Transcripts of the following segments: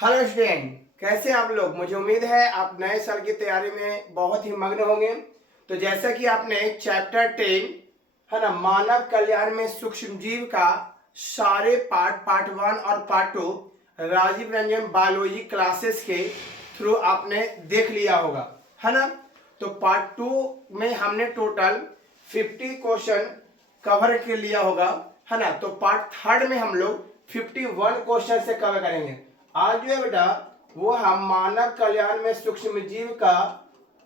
Hello student, कैसे आप लोग। मुझे उम्मीद है आप नए साल की तैयारी में बहुत ही मग्न होंगे। तो जैसा कि आपने चैप्टर 10 है ना, मानव कल्याण में सूक्ष्म जीव का सारे पार्ट 1 और part 2 Rajeev Ranjan biology classes के थ्रू आपने देख लिया होगा, है ना। तो पार्ट 2 में हमने टोटल 50 क्वेश्चन कवर कर लिया होगा, है ना। तो पार्ट 3 में हम लोग 51 क्वेश्चन से कवर करेंगे। आज जो है बेटा वो हम मानव कल्याण में सूक्ष्म जीव का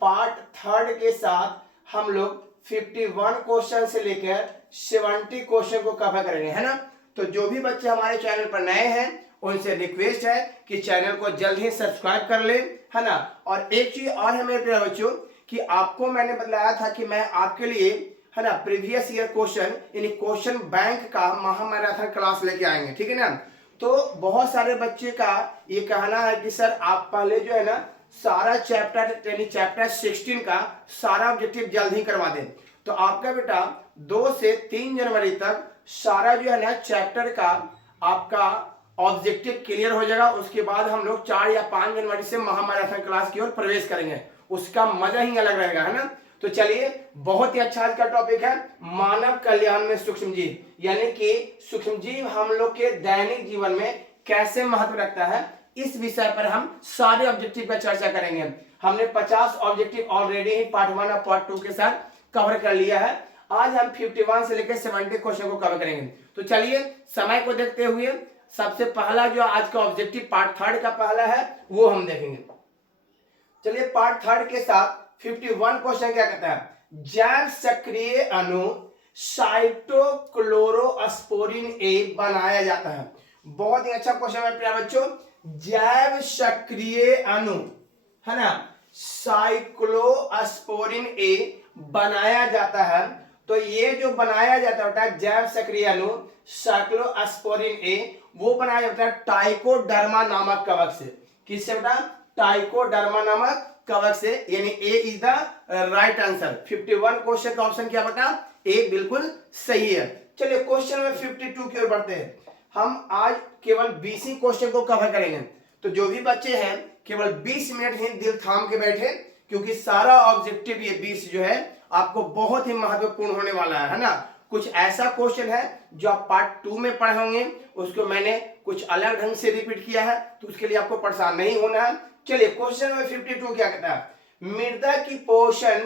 पार्ट 3 के साथ हम लोग 51 क्वेश्चन से लेकर 70 क्वेश्चन को कवर करेंगे, है ना। तो जो भी बच्चे हमारे चैनल पर नए हैं उनसे रिक्वेस्ट है कि चैनल को जल्द ही सब्सक्राइब कर ले, है ना। और एक चीज और है मेरे प्यारे बच्चों कि आपको मैंने बताया था कि मैं आपके लिए, है ना, प्रीवियस ईयर क्वेश्चन यानी क्वेश्चन बैंक का महामैराथन क्लास लेके आएंगे, ठीक है ना। तो बहुत सारे बच्चे का ये कहना है कि सर आप पहले जो है ना सारा चैप्टर यानी चैप्टर 16 का सारा ऑब्जेक्टिव जल्द ही करवा दें। तो आपका बेटा 2 से 3 जनवरी तक सारा जो है ना चैप्टर का आपका ऑब्जेक्टिव क्लियर हो जाएगा। उसके बाद हम लोग 4 या 5 जनवरी से महामैराथन क्लास की ओर प्रवेश करेंगे। उसका मजा ही अलग रहेगा, है ना। तो चलिए, बहुत ही अच्छा आज का टॉपिक है मानव कल्याण में सूक्ष्म जीव, यानी कि सूक्ष्म जीव हम लोग के दैनिक जीवन में कैसे महत्व रखता है, इस विषय पर हम सारे ऑब्जेक्टिव पर चर्चा करेंगे। हमने 50 ऑब्जेक्टिव ऑलरेडी ही पार्ट 1 और पार्ट 2 के साथ कवर कर लिया है। आज हम 51 से लेकर 70 क्वेश्चन को कवर करेंगे। तो चलिए, समय को देखते हुए सबसे पहला जो आज का ऑब्जेक्टिव पार्ट 3 का पहला है वो हम देखेंगे। चलिए, पार्ट 3 के साथ 51 क्वेश्चन क्या कहता है, जैव सक्रिय अणु साइटोक्लोरोस्पोरिन ए बनाया जाता है। बहुत ही अच्छा क्वेश्चन है प्यारे बच्चों। जैव सक्रिय अणु, है ना, साइक्लोस्पोरिन ए बनाया जाता है। तो ये जो बनाया जाता है जैव सक्रिय अणु साइक्लोस्पोरिन ए, वो बनाया जाता है टाइकोडर्मा नामक कवक से। किससे बेटा? टाइकोडर्मा नामक कवक से, यानी A is the right answer. 51 question का ऑप्शन क्या बेटा? ए बिल्कुल सही है। चलिए, क्वेश्चन नंबर 52 की ओर बढ़ते हैं। हम आज केवल 20 ही क्वेश्चन को कवर करेंगे। तो जो भी बच्चे हैं केवल 20 मिनट ही दिल थाम के बैठे, क्योंकि सारा ऑब्जेक्टिव ये 20 जो है आपको बहुत ही महत्वपूर्ण होने वाला है ना। कुछ ऐसा क्वेश्चन है जो आप पार्ट 2 में पढ़े होंगे, उसको मैंने कुछ अलग ढंग से रिपीट किया है, तो उसके लिए आपको परेशान नहीं होना है। चलिए, क्वेश्चन नंबर 52 क्या कहता है, मृदा की पोषण,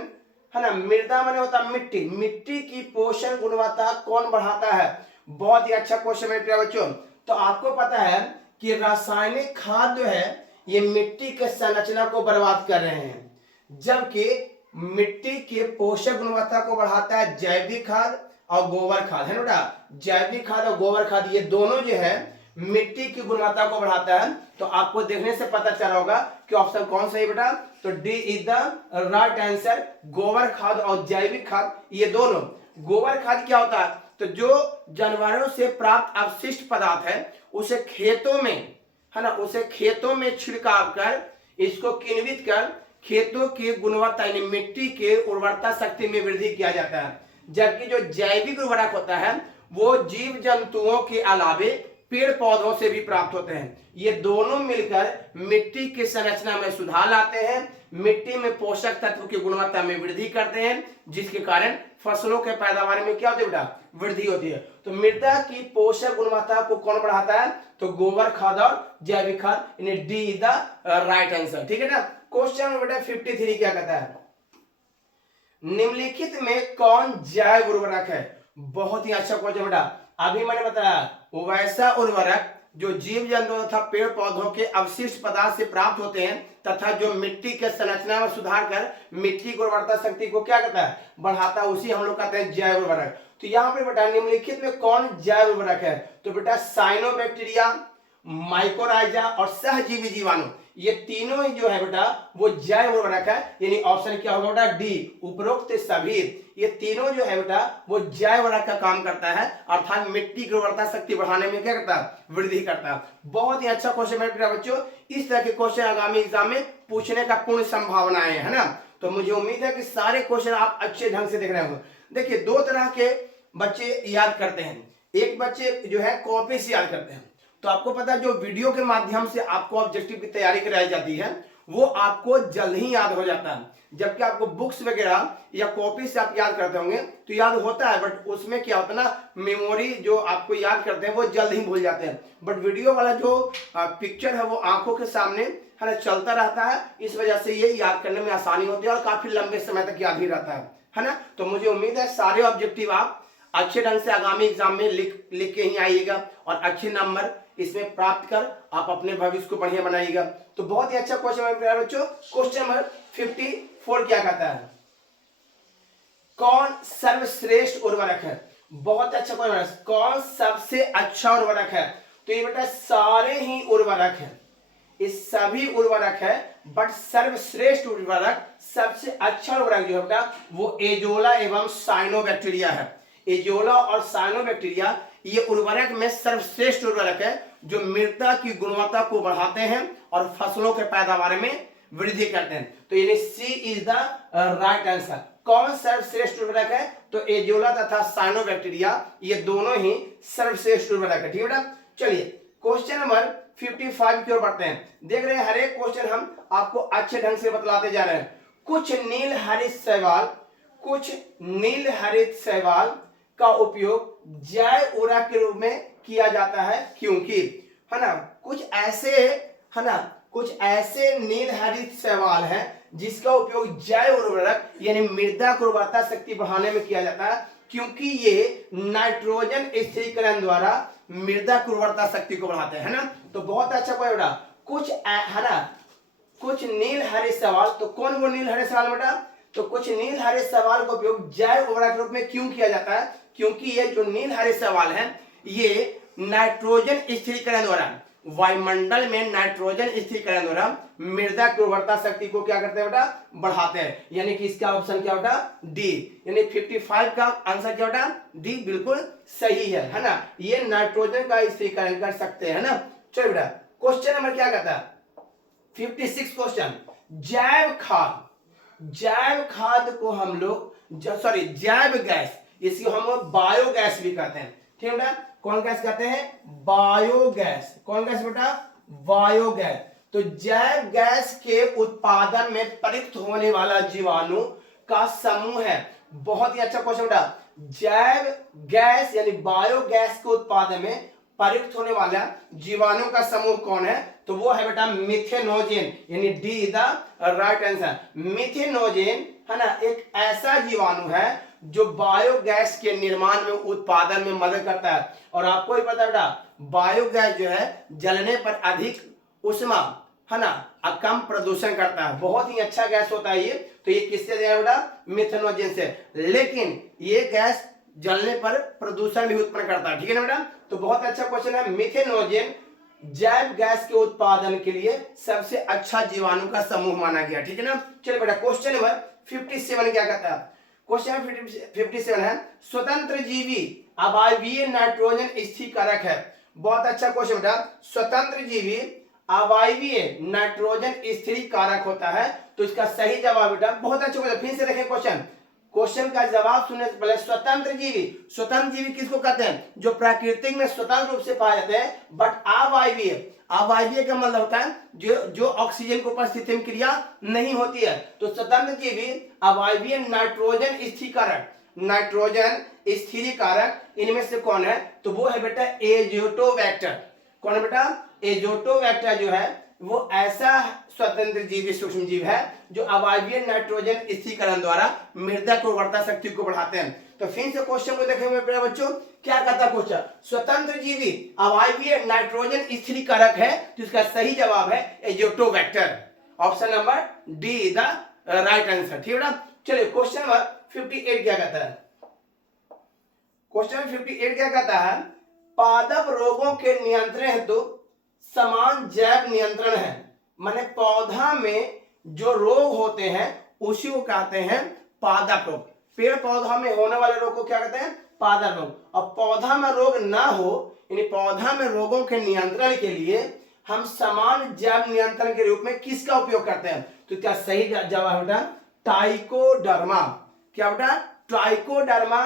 है ना, मृदा माने होता है मिट्टी, मिट्टी की पोषण गुणवत्ता कौन बढ़ाता है। बहुत ही अच्छा क्वेश्चन है प्यारे बच्चों। तो आपको पता है कि रासायनिक खाद जो है ये मिट्टी के संरचना को बर्बाद कर रहे हैं, जबकि मिट्टी के पोषक गुणवत्ता को बढ़ाता है जैविक खाद और गोबर खाद, है ना। जैविक खाद और गोबर खाद ये दोनों जो है मिट्टी की गुणवत्ता को बढ़ाता है। तो आपको देखने से पता चला होगा कि ऑप्शन कौन सा है बेटा। तो D is the right answer. गोबर खाद और जैविक खाद ये दोनों। गोबर खाद क्या होता है? तो जो जानवरों से प्राप्त अवशिष्ट पदार्थ है उसे खेतों में, है ना, उसे खेतों में छिड़काव कर इसको किण्वित कर खेतों की गुणवत्ता यानी मिट्टी के उर्वरता शक्ति में वृद्धि किया जाता है। जबकि जो जैविक उर्वरक होता है वो जीव जंतुओं के अलावे पेड़ पौधों से भी प्राप्त होते हैं। ये दोनों मिलकर मिट्टी की संरचना में सुधार लाते हैं, मिट्टी में पोषक तत्व की गुणवत्ता में वृद्धि करते हैं, जिसके कारण फसलों के पैदावार में क्या होती है बेटा? वृद्धि होती है। तो मृदा की पोषक गुणवत्ता को कौन बढ़ाता है? तो गोबर खाद और जैविक खाद, यानी D is the right answer, ठीक है ना। क्वेश्चन बेटा 53 क्या कहता है, निम्नलिखित में कौन जैव उर्वरक है। बहुत ही अच्छा क्वेश्चन बेटा। अभी मैंने बताया वो वैसा उर्वरक जो जीव जंतु तथा पेड़ पौधों के अवशिष्ट पदार्थ से प्राप्त होते हैं तथा जो मिट्टी के संरचना में सुधार कर मिट्टी की उर्वरता शक्ति को क्या करता है? बढ़ाता है। उसी हम लोग कहते हैं जैव उर्वरक। तो यहाँ पे बेटा निम्नलिखित में कौन जैव उर्वरक है? तो बेटा साइनोबैक्टीरिया, माइकोराइजा और सहजीवी जीवाणु, ये तीनों ही जो है बेटा वो जैव उर्वरक है। यानी ऑप्शन क्या होगा बेटा? डी। उपरोक्त सभी ये तीनों जो है बेटा वो जैव उर्वरक का काम करता है, अर्थात मिट्टी की उर्वरता शक्ति बढ़ाने में क्या करता है? वृद्धि करता है। बहुत ही अच्छा क्वेश्चन है बेटा बच्चों। इस तरह के क्वेश्चन आगामी एग्जाम में पूछने का पूर्ण संभावनाएं है ना। तो मुझे उम्मीद है कि सारे क्वेश्चन आप अच्छे ढंग से देख रहे होंगे। देखिए, 2 तरह के बच्चे याद करते हैं। एक बच्चे जो है कॉपी से याद करते हैं, तो आपको पता है जो वीडियो के माध्यम से आपको ऑब्जेक्टिव की तैयारी कराई जाती है वो आपको जल्द ही याद हो जाता है, जबकि आपको बुक्स वगैरह या कॉपी से आप याद करते होंगे तो याद होता है, बट उसमें क्या होता है ना, मेमोरी जो आपको याद करते हैं वो जल्द ही भूल जाते हैं। बट वीडियो वाला जो पिक्चर है वो आंखों के सामने है ना चलता रहता है, इस वजह से ये याद करने में आसानी होती है और काफी लंबे समय तक याद ही रहता है ना। तो मुझे उम्मीद है सारे ऑब्जेक्टिव आप अच्छे ढंग से आगामी एग्जाम में लिख के ही आइएगा और अच्छे नंबर इसमें प्राप्त कर आप अपने भविष्य को बढ़िया बनाइएगा। तो बहुत ही अच्छा क्वेश्चन है प्यारे बच्चों। क्वेश्चन नंबर 54 क्या कहता है, कौन सर्वश्रेष्ठ उर्वरक है? बहुत अच्छा क्वेश्चन है, कौन सबसे अच्छा उर्वरक है? तो ये बेटा सारे ही उर्वरक है, इस सभी उर्वरक है, बट सर्वश्रेष्ठ उर्वरक सबसे अच्छा उर्वरक जो है बेटा वो एजोला एवं साइनोबैक्टीरिया है। एजोला और साइनोबैक्टीरिया ये उर्वरक में सर्वश्रेष्ठ उर्वरक है जो मृदा की गुणवत्ता को बढ़ाते हैं और फसलों के पैदावार में वृद्धि करते हैं। तो यानी सी इज द राइट आंसर। कौन सर्वश्रेष्ठ उर्वरक है? तो एजोला तथा साइनोबैक्टीरिया ये दोनों ही सर्वश्रेष्ठ उर्वरक है। ठीक है बेटा, चलिए क्वेश्चन नंबर 55 की ओर बढ़ते हैं। देख रहे हैं हर एक क्वेश्चन हम आपको अच्छे ढंग से बतलाते जा रहे हैं। कुछ नील हरित शैवाल का उपयोग जैव उर्वरक के रूप में किया जाता है, क्योंकि है ना कुछ ऐसे नील हरित शैवाल हैं जिसका उपयोग जैव उर्वरक यानी मृदा की उर्वरता शक्ति बढ़ाने में किया जाता है, क्योंकि ये नाइट्रोजन स्थिरीकरण द्वारा मृदा की उर्वरता शक्ति को बढ़ाते हैं, है ना। तो बहुत अच्छा कोई बेटा कुछ नील हरित शैवाल, तो कौन वो नील हरित शैवाल बेटा? तो कुछ नील हरित शैवाल का उपयोग जैव उर्वरक के रूप में क्यों किया जाता है? क्योंकि ये जो नील हरित शैवाल है ये नाइट्रोजन स्थिरीकरण द्वारा वायुमंडल में नाइट्रोजन स्थिरीकरण द्वारा मृदा की उर्वरता शक्ति को क्या करते हैं बेटा? बढ़ाते हैं। यानी कि इसका ऑप्शन क्या बेटा? डी। यानी 55 का आंसर क्या बेटा? डी बिल्कुल सही है ना। ये नाइट्रोजन का स्थिरीकरण कर सकते हैं ना। चलो बेटा क्वेश्चन नंबर क्या कहता है 56 क्वेश्चन, जैव खाद को हम लोग जैव गैस, इसको हम बायोगैस भी कहते हैं। ठीक है बेटा, कौन गैस कहते हैं? बायोगैस। कौन गैस बेटा? बायोगैस। तो जैव गैस के उत्पादन में प्रयुक्त होने वाला जीवाणु का समूह है। बहुत ही अच्छा क्वेश्चन बेटा। जैव गैस यानी बायोगैस के उत्पादन में प्रयुक्त होने वाला जीवाणु का समूह कौन है? तो वो है बेटा मिथेनोजेन, यानी डी द राइट आंसर। मिथेनोजेन है ना एक ऐसा जीवाणु है जो बायोगैस के निर्माण में उत्पादन में मदद करता है। और आपको ही पता है बेटा बायोगैस जो है जलने पर अधिक उष्मा है ना कम प्रदूषण करता है। बहुत ही अच्छा गैस होता है ये। तो ये किससे दिया बेटा? मिथेनोजेन से। लेकिन ये गैस जलने पर प्रदूषण भी उत्पन्न करता है। ठीक है ना बेटा। तो बहुत अच्छा क्वेश्चन है। मिथेनोजेन जैव गैस के उत्पादन के लिए सबसे अच्छा जीवाणु का समूह माना गया। ठीक है ना। चलिए बेटा क्वेश्चन नंबर 57 क्या कहता है? क्वेश्चन 57 है स्वतंत्र जीवी अवायवीय नाइट्रोजन स्थिरीकारक है। बहुत अच्छा क्वेश्चन बेटा। स्वतंत्र जीवी अवायवीय नाइट्रोजन स्थिरीकारक होता है। तो इसका सही जवाब बेटा, बहुत अच्छा क्वेश्चन, फिर से देखें क्वेश्चन का जवाब सुनने से पहले स्वतंत्र जीवी किसको कहते हैं? जो प्राकृतिक में स्वतंत्र रूप से पाए जाते हैं, बट अवायवीय का मतलब होता है जो ऑक्सीजन के उपस्थिति में क्रिया नहीं होती है। तो स्वतंत्र जीवी अवायवीय नाइट्रोजन स्थिरीकारक इनमें से कौन है? तो वो है बेटा एजोटोबैक्टर। कौन है बेटा? एजोटोबैक्टर जो है वो ऐसा स्वतंत्र जीवी सूक्ष्म जीव है जो अवायवीय नाइट्रोजन स्थिरीकरण द्वारा मृदा की उर्वरता शक्ति को बढ़ाते हैं। तो फिर से क्वेश्चन को देखेंगे मेरे बच्चों, क्या कहता है क्वेश्चन? स्वतंत्र जीवी अवायवीय नाइट्रोजन स्थिरीकारक है। तो इसका सही जवाब है Azotobacter. Option number D the right answer. ठीक है ना। चलिए क्वेश्चन नंबर 58 क्या कहता है? क्वेश्चन 58 क्या कहता है? पादप रोगों के नियंत्रण हेतु समान जैव नियंत्रण है। माने पौधा में जो रोग होते हैं उसी को कहते हैं पादप रोग। पेड़ पौधा में होने वाले रोग को क्या कहते हैं? पादप रोग। और पौधा में रोग ना हो यानी पौधा में रोगों के नियंत्रण के लिए हम समान जैव नियंत्रण के रूप में किसका उपयोग करते हैं? तो क्या सही जवाब बेटा ट्राइकोडर्मा। क्या बेटा? ट्राइकोडर्मा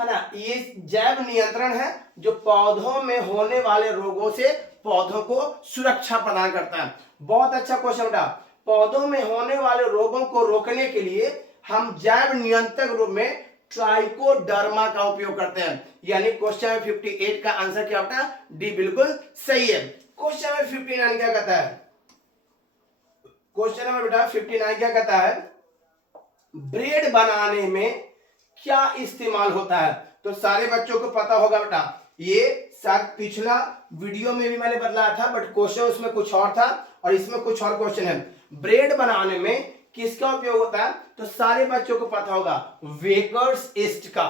है ना, ये जैव नियंत्रण है जो पौधों में होने वाले रोगों से पौधों को सुरक्षा प्रदान करता है। बहुत अच्छा क्वेश्चन बेटा। पौधों में होने वाले रोगों को रोकने के लिए हम जैव नियंत्रण रूप में ट्राइकोडर्मा का उपयोग करते हैं। यानी क्वेश्चन 58 का आंसर क्या बेटा? डी बिल्कुल सही है। क्वेश्चन नंबर 59 क्या कहता है? क्वेश्चन नंबर बेटा 59 क्या कहता है? ब्रेड बनाने में क्या इस्तेमाल होता है? तो सारे बच्चों को पता होगा बेटा, ये शायद पिछला वीडियो में भी मैंने बतलाया था, बट क्वेश्चन उसमें कुछ और था और इसमें कुछ और क्वेश्चन है। ब्रेड बनाने में किसका उपयोग होता है? तो सारे बच्चों को पता होगा, वेकर्स ईस्ट का।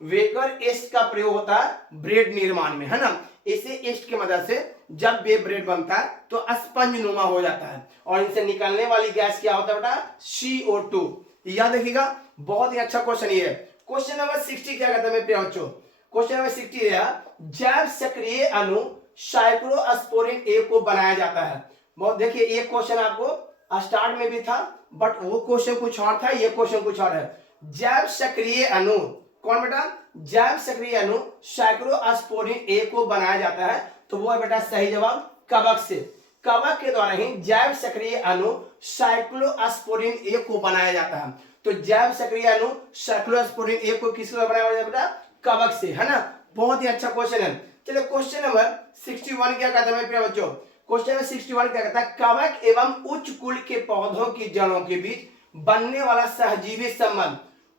वेकर ईस्ट का प्रयोग होता है ब्रेड निर्माण में, है ना। इसे ईस्ट की मदद से जब ये ब्रेड बनता है तो स्पंज नुमा हो जाता है और इनसे निकलने वाली गैस क्या होता है बेटा? CO2। याद रखिएगा, बहुत ही अच्छा क्वेश्चन ये है। क्वेश्चन नंबर 60 क्या कहता है मेरे प्यारे बच्चों? क्वेश्चन नंबर 60 है, जैव सक्रिय अणु साइक्लोस्पोरिन ए को बनाया जाता है। बहुत देखिए, ये क्वेश्चन आपको स्टार्ट में भी था, बट वो क्वेश्चन कुछ और था, ये क्वेश्चन कुछ और है। जैव सक्रिय अणु कौन बेटा? जैव सक्रिय अणु साइक्लोस्पोरिन ए को बनाया जाता है, तो वो है बेटा सही जवाब कवक से। कवक के द्वारा ही जैव सक्रिय अणु साइक्लोस्पोरिन ए को बनाया जाता है। तो जैव सक्रिय अणु साइक्लोस्पोरिन ए को किसके द्वारा बनाया जाता है बेटा? कवक से, है ना। बहुत ही अच्छा क्वेश्चन है। चलिए क्वेश्चन नंबर 61 क्या कहता है मेरे प्यारे बच्चों? क्वेश्चन नंबर 61 क्या कहता है? कवक एवं उच्च कुल के पौधों की जड़ों के बीच बनने वाला सहजीवी संबंध।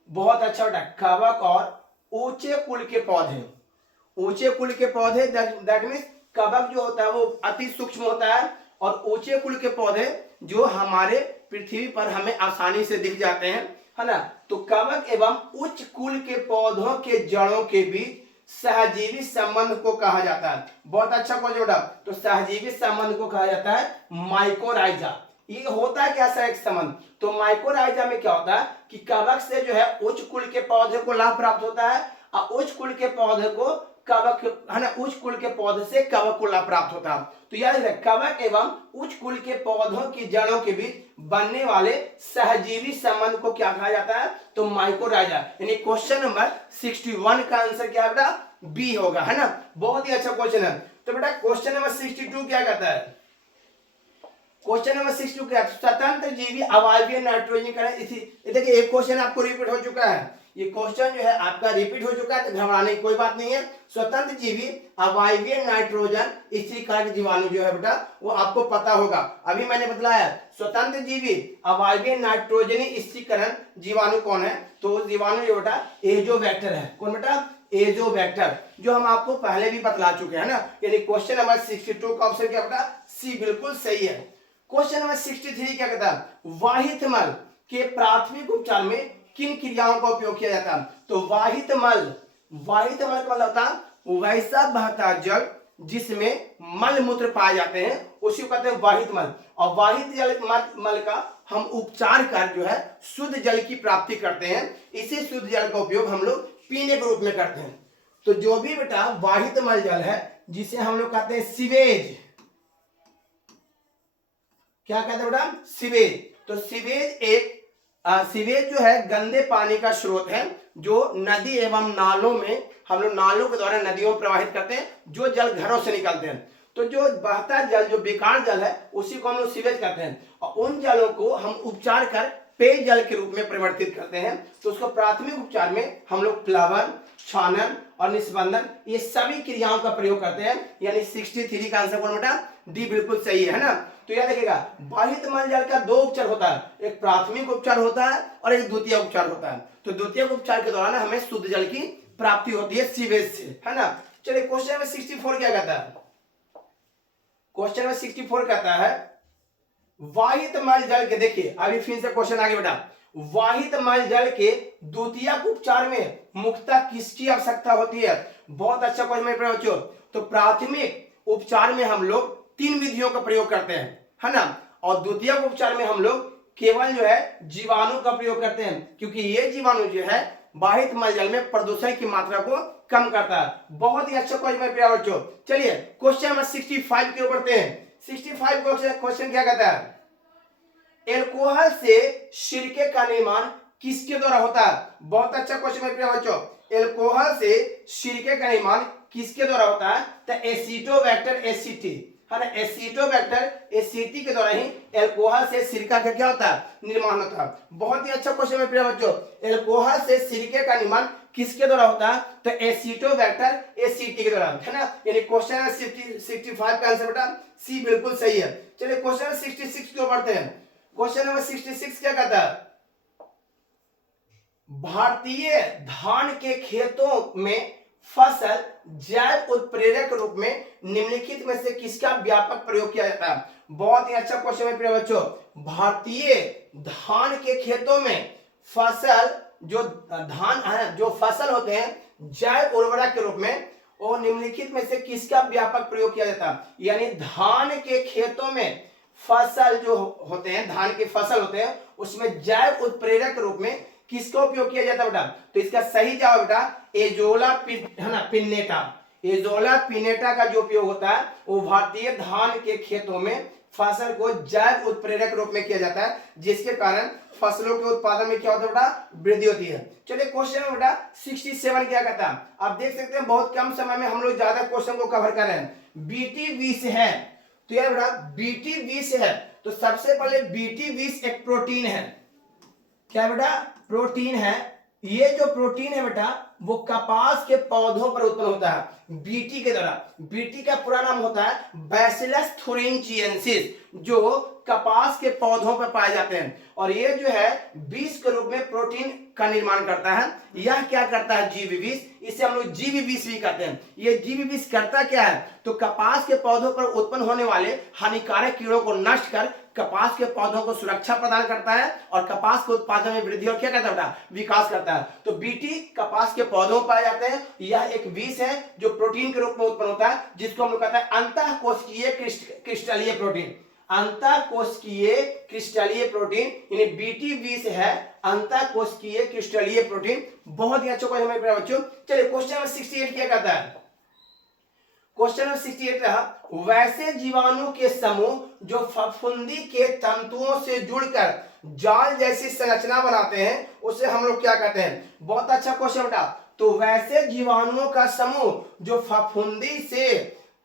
बहुत अच्छा बेटा, कवक और ऊंचे कुल के पौधे, ऊंचे कुल के पौधे दैट मीन्स कवक जो होता है वो अति सूक्ष्म होता है और ऊंचे कुल के पौधे जो हमारे पृथ्वी पर हमें आसानी से दिख जाते हैं, है ना। तो कवक एवं उच्च कुल के पौधों के जड़ों के बीच सहजीवी संबंध को कहा जाता है। बहुत अच्छा क्वेश्चन बेटा। तो सहजीवी संबंध को कहा जाता है माइकोराइजा। ये होता है क्या सर एक संबंध? तो माइकोराइजा में क्या होता है कि कवक से जो है उच्च कुल के पौधे को लाभ प्राप्त होता है और उच्च कुल के पौधे को कवक, है ना, उच्च कुल के पौधे से कवक को लाभ प्राप्त होता है। तो याद रखिए, कवक एवं उच्च कुल के पौधों की जड़ों के बीच बनने वाले सहजीवी संबंध को क्या कहा जाता है? तो माइकोराइजा। यानी क्वेश्चन नंबर 61 का आंसर क्या बेटा? बी होगा, है ना। बहुत ही अच्छा क्वेश्चन है। तो बेटा क्वेश्चन नंबर 62 क्या कहता है? क्वेश्चन नंबर 62 क्या? स्वतंत्र जीवी अवायवीय नाइट्रोजनीकरण। देखिए एक क्वेश्चन आपको रिपीट हो चुका है, ये क्वेश्चन जो है आपका रिपीट हो चुका है, तो घबराने की कोई बात नहीं है। स्वतंत्र जीवी अवायवीय नाइट्रोजन स्थिरीकरण जीवाणु जो है बेटा वो आपको पता होगा, अभी मैंने बतलाया। स्वतंत्र जीवी अवायवीय नाइट्रोजनी स्थिरीकरण जीवाणु कौन है? तो जीवाणु जो बेटा एजोबैक्टर है। कौन बेटा? एजोबैक्टर, जो हम आपको पहले भी बतला चुके हैं ना। यानी क्वेश्चन नंबर 62 का ऑप्शन क्या बेटा? सी बिल्कुल सही है। क्वेश्चन नंबर 63 क्या कहता है? वाहित मल के प्राथमिक उपचार में किन क्रियाओं का उपयोग किया जाता है? तो वाहित मल, वाहित मल का मतलब होता है वैसा बहता जल जिसमें मल मूत्र पाए जाते हैं, उसी को कहते हैं वाहित मल। और वाहित जल मल का हम उपचार कर जो है शुद्ध जल की प्राप्ति करते हैं। इसी शुद्ध जल का उपयोग हम लोग पीने के रूप में करते हैं। तो जो भी बेटा वाहित मल जल है जिसे हम लोग कहते हैं सीवेज, क्या कहते हैं बेटा? सीवेज। तो सीवेज एक सीवेज जो है गंदे पानी का स्रोत है जो नदी एवं नालों में, हम लोग नालों के द्वारा नदियों में प्रवाहित करते हैं, जो जल घरों से निकलते हैं। तो जो बहता जल, जो बेकार जल है, उसी को हम लोग सीवेज कहते हैं। और उन जलों को हम उपचार कर पेय जल के रूप में परिवर्तित करते हैं। तो उसको प्राथमिक उपचार में हम लोग प्लवन, छानन और निस्पंदन, ये सभी क्रियाओं का प्रयोग करते हैं। यानी 63 का आंसर कौन बेटा? डी बिल्कुल सही है ना। तो याद रखिएगा, वाहित मल जल का दो उपचार होता है, एक प्राथमिक उपचार होता है और एक द्वितीय उपचार होता है। तो द्वितीय उपचार के दौरान हमें शुद्ध जल की प्राप्ति होती है सीवेज से, है ना। चलिए क्वेश्चन नंबर 64 क्या कहता है? क्वेश्चन नंबर 64 कहता है वाहित मल जल के, देखिए अभी फिर से क्वेश्चन आगे बेटा, वाहित मल जल के द्वितीय उपचार में मुख्यतः किसकी आवश्यकता होती है? बहुत अच्छा क्वेश्चन मेरे बच्चों। तो प्राथमिक उपचार में हम लोग 3 विधियों का प्रयोग करते हैं, है ना। और द्वितीय उपचार में हम लोग केवल जो है जीवाणु का प्रयोग करते हैं, क्योंकि ये जीवाणु जो है वाहित मल जल में प्रदूषण की मात्रा को कम करता है। बहुत ही अच्छा क्वेश्चन मेरे प्यारे बच्चों। चलिए क्वेश्चन नंबर 65 की ओर बढ़ते हैं। 65 क्वेश्चन क्या कहता है? एल्कोहल से सिरके का निर्माण किसके द्वारा होता है? बहुत अच्छा क्वेश्चन मेरे प्यारे बच्चों। एल्कोहल से सिरके का निर्माण किसके द्वारा होता है? तो एसीटोबैक्टर एसीटी, है ना, एसीटोबैक्टर एसीटी के द्वारा ही एल्कोहल से सिरका का क्या होता है? निर्माण होता है। बहुत ही अच्छा क्वेश्चन है प्रिय बच्चों, एल्कोहल से सिरके का निर्माण किसके द्वारा होता है? तो एसीटोबैक्टर एसीटी के द्वारा, है ना। यानी क्वेश्चन 65 का आंसर बेटा सी बिल्कुल सही है। चलिए क्वेश्चन 66 को पढ़ते हैं। क्वेश्चन नंबर 66 क्या कहता है? भारतीय धान के खेतों में फसल जैव उत्प्रेरक रूप में निम्नलिखित में से किसका व्यापक प्रयोग किया जाता है? बहुत ही अच्छा क्वेश्चन है प्रिय बच्चों। भारतीय धान के खेतों में फसल, जो धान है, जो फसल होते हैं जैव उर्वरक के रूप में, और निम्नलिखित में से किसका व्यापक प्रयोग किया जाता है? यानी धान के खेतों में फसल जो होते हैं, धान के फसल होते हैं, उसमें जैव उत्प्रेरक रूप में किसका उपयोग किया जाता है बेटा? तो इसका सही जवाब बेटा एजोला है ना, पिन्नेटा। एजोला पिन्नेटा का जो उपयोग होता है वो भारतीय धान के खेतों में फसल को जैव उत्प्रेरक रूप में किया जाता है, जिसके कारण फसलों के उत्पादन में क्या होता है बेटा? वृद्धि होती है। चलिए क्वेश्चन बेटा 67 क्या कहता है? आप देख सकते हैं बहुत कम समय में हम लोग ज्यादा क्वेश्चन को कवर कर रहे हैं। BT20 है, तो यार बेटा BT20 है, तो सबसे पहले BT20 एक प्रोटीन है। क्या बेटा? प्रोटीन है। ये जो प्रोटीन है बेटा वो कपास के पौधों पर उत्पन्न होता है बीटी के द्वारा। बीटी का पूरा नाम होता है बैसिलस थुरिंजिएंसिस, जो कपास के पौधों पर पाए जाते हैं। और ये जो है बीज के रूप में प्रोटीन का निर्माण करता है। यह क्या करता है? जीवी, इसे हम लोग जीवी बीज भी कहते हैं। ये जीवी बीज करता क्या है? तो कपास के पौधों पर उत्पन्न होने वाले हानिकारक कीड़ों को नष्ट कर कपास के पौधों को सुरक्षा प्रदान करता है और कपास के उत्पादन में वृद्धि और क्या करता है बेटा? विकास करता है। तो बीटी कपास के पौधों पर पाए जाते हैं। यह एक बीज है जो प्रोटीन के रूप में उत्पन्न होता है, जिसको हम लोग कहते हैं अंतःकोशिकीय क्रिस्टलीय प्रोटीन। अंतःकोशिकीय क्रिस्टलीय प्रोटीन यानी BT20 है अंतःकोशिकीय क्रिस्टलीय प्रोटीन। बहुत ही अच्छा क्वेश्चन है मेरे बच्चों। चलिए क्वेश्चन नंबर 68 क्या कहता है? क्वेश्चन नंबर 68 रहा, वैसे जीवाणु के समूह जो फफूंदी के तंतुओं से जुड़कर जाल जैसी संरचना बनाते हैं उसे हम लोग क्या कहते हैं? बहुत अच्छा क्वेश्चन बेटा। तो वैसे जीवाणुओं का समूह जो फफूंदी से,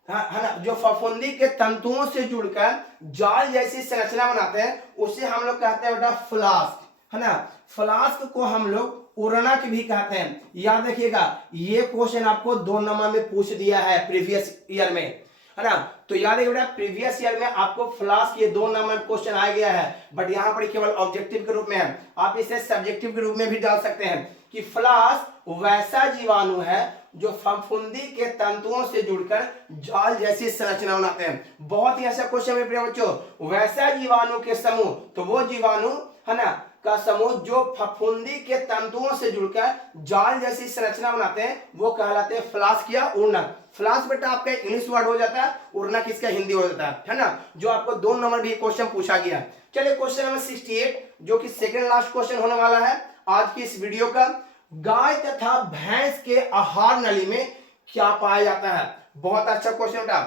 है ना, जो फफूंदी के तंतुओं से जुड़कर जाल जैसी संरचना बनाते हैं उसे हम लोग कहते हैं बेटा फ्लास्क, है ना। फ्लास्क को हम लोग उर्णक भी कहते हैं। याद रखिएगा ये क्वेश्चन आपको 2 नंबर में पूछ दिया है प्रीवियस ईयर में, है ना। तो याद रखिए बेटा प्रीवियस ईयर में आपको फ्लास्क ये 2 नंबर में क्वेश्चन आ गया है, बट यहाँ पर केवल ऑब्जेक्टिव के रूप में है। आप इसे सब्जेक्टिव के रूप में भी डाल सकते हैं कि फ्लास्क वैसा जीवाणु है जो फफूंदी के तंतुओं से जुड़कर जाल जैसी संरचना बनाते हैं। बहुत ही अच्छा क्वेश्चन है प्रिय बच्चों। वैसा जीवाणु के समूह, तो वो जीवाणु, है ना, का समूह जो फफूंदी के तंतुओं से जुड़कर जाल जैसी संरचना बनाते हैं वो कहलाते हैं फ्लास्क या उर्णक। फ्लास्क बेटा आपका इंग्लिश वर्ड हो जाता है, उर्णक इसका हिंदी हो जाता है ना, जो आपको 2 नंबर भी क्वेश्चन पूछा गया। चलिए क्वेश्चन नंबर 68 जो कि सेकंड लास्ट क्वेश्चन होने वाला है आज की इस वीडियो का। गाय तथा भैंस के आहार नली में क्या पाया जाता है? बहुत अच्छा क्वेश्चन बेटा।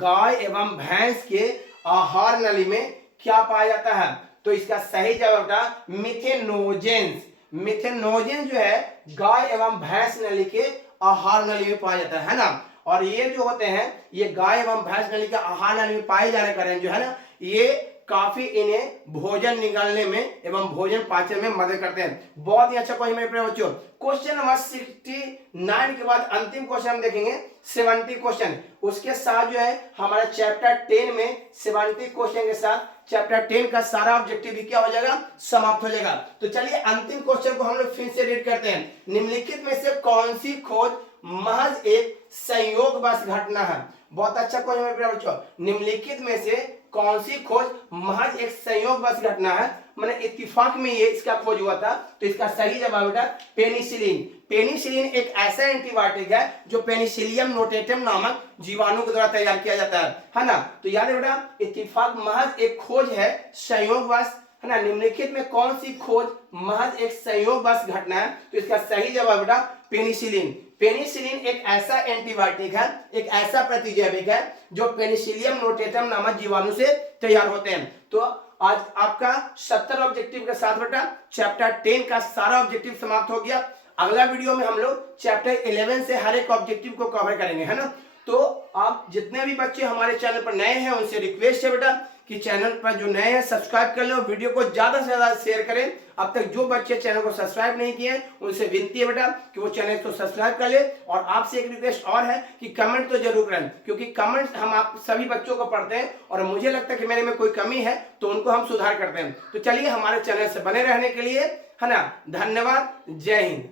गाय एवं भैंस के आहार नली में क्या पाया जाता है? तो इसका सही जवाब बेटा मिथेनोजेंस। मिथेनोजेंस जो है गाय एवं भैंस नली के आहार नली में पाया जाता है ना। और ये जो होते हैं ये गाय एवं भैंस नली के आहार नली में पाए जाने कारण जो है ना, ये काफी इन्हें भोजन निकालने में एवं भोजन पाचन में मदद करते हैं। बहुत ही अच्छा क्वेश्चन मेरे प्रिय बच्चों। क्वेश्चन नंबर 69 के बाद अंतिम क्वेश्चन हम देखेंगे 70 क्वेश्चन। उसके साथ जो है हमारा चैप्टर 10 में 70 क्वेश्चन के साथ चैप्टर 10 का सारा ऑब्जेक्टिव भी क्या हो जाएगा? समाप्त हो जाएगा। तो चलिए अंतिम क्वेश्चन को हम लोग फिर से रीड करते हैं। निम्नलिखित में से कौन सी खोज महज एक संयोगवश घटना है? बहुत अच्छा क्वेश्चन मेरे प्रिय बच्चों। निम्नलिखित में से कौन सी खोज महज एक संयोगवश घटना है, मैंने इत्तेफाक में ये इसका खोज हुआ था? तो इसका सही जवाब बेटा पेनिसिलिन। पेनिसिलिन एक ऐसा एंटीबायोटिक है जो पेनिसिलियम नोटेटम नामक जीवाणु के द्वारा तैयार किया जाता है ना। तो याद है बेटा इत्तेफाक महज एक खोज है संयोगवश, है ना। निम्नलिखित में कौन सी खोज महज एक संयोगवश घटना है? तो इसका सही जवाब बेटा पेनिसिलिन। पेनिसिलिन एक ऐसा एंटीबायोटिक है, एक ऐसा प्रतिजैविक है जो पेनिसिलियम नोटेटम नामक जीवाणु से तैयार होते हैं। तो आज आपका 70 ऑब्जेक्टिव के साथ बेटा चैप्टर 10 का सारा ऑब्जेक्टिव समाप्त हो गया। अगला वीडियो में हम लोग चैप्टर 11 से हर एक ऑब्जेक्टिव को कवर करेंगे, है ना। तो आप जितने भी बच्चे हमारे चैनल पर नए हैं उनसे रिक्वेस्ट है बेटा कि चैनल पर जो नए हैं सब्सक्राइब कर लो, वीडियो को ज्यादा से ज्यादा शेयर करें। अब तक जो बच्चे चैनल को सब्सक्राइब नहीं किए उनसे विनती है बेटा कि वो चैनल को सब्सक्राइब कर ले। और आपसे एक रिक्वेस्ट और है कि कमेंट तो जरूर करें, क्योंकि कमेंट हम आप सभी बच्चों को पढ़ते हैं और मुझे लगता है कि मेरे में कोई कमी है तो उनको हम सुधार करते हैं। तो चलिए हमारे चैनल से बने रहने के लिए, है ना, धन्यवाद। जय हिंद।